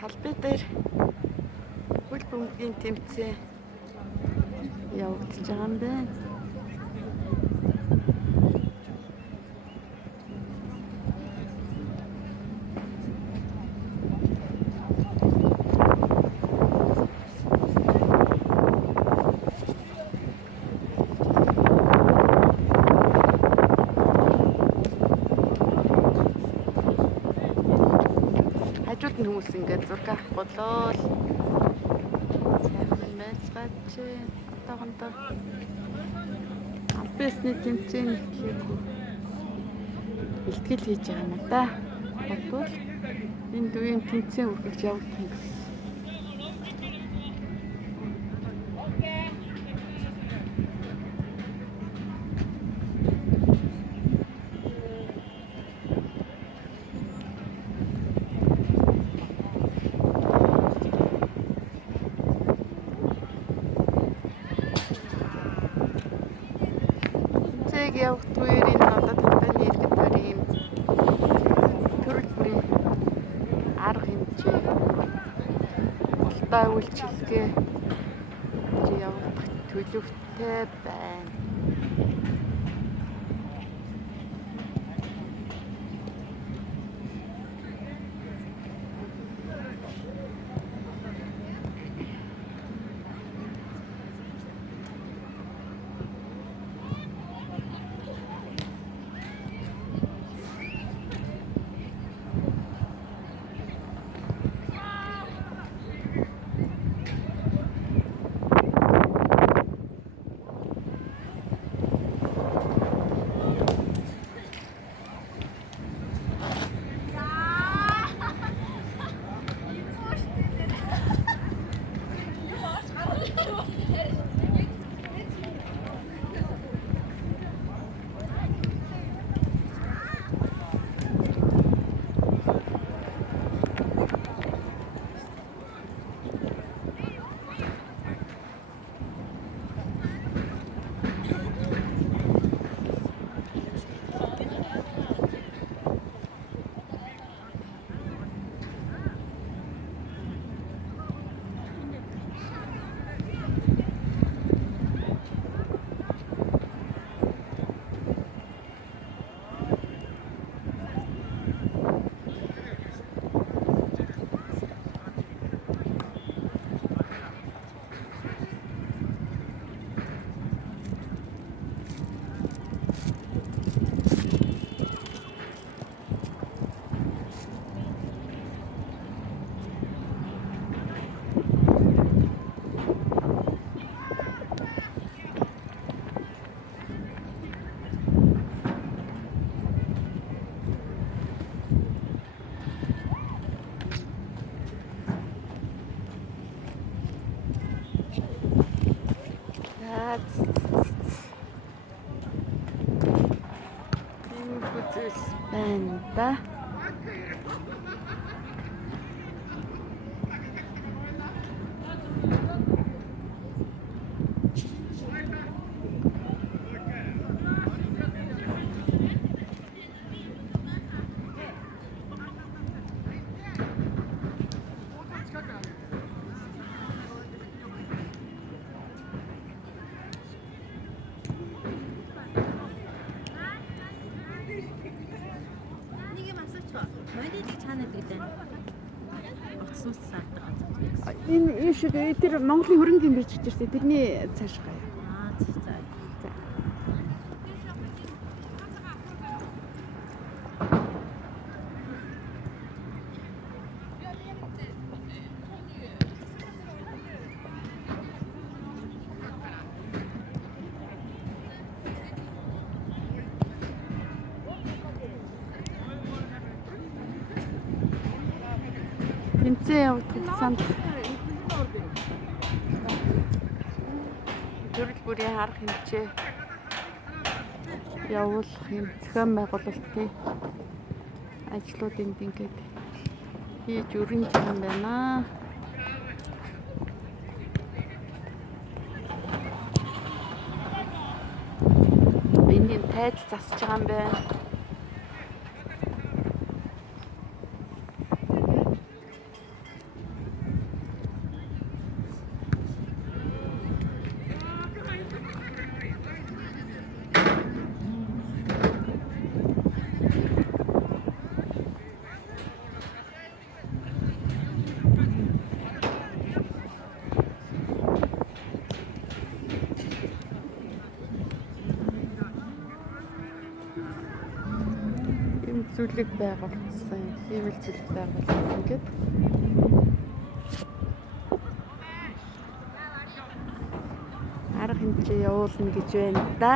Талбай дээр хөл бөмбөгийн тэмцээн явагдаж байгаа юм байна. Хажууд нь хүмүүс ингээд зураг авах болоо л сайхан байцгаач одоохондоо албасны тэмцээн эхлэхгүй бэлтгэл хийж байгаа юм да. Бодвол энэ үеийн тэмцээн үргэлж явагдах юм гэсэн. Явахт үеэр энэ одоо талбайны иргэд барийн төрөл бүрийн арга хэмжээ улдаа үйлчилгээ явагдах төлөвтэй байна. байна да. Энэ шиг тэр Монголын хөрөнгөний бирж гэж байна. Тэрний цааш гая. За. Тэмцээн явагдах санд төрөл бүрийн арга хэмжээ явуулах юм зохион байгуулалтын ажлуудыг ингээд хийж өрнөж байгаа юм байна. Энийг тайз засаж байгаа юм байна. зүйлийг байгуулсан. Ийм л зүйл байгуулсан ингээд. Арга хэмжээ явуулна гэж байна да.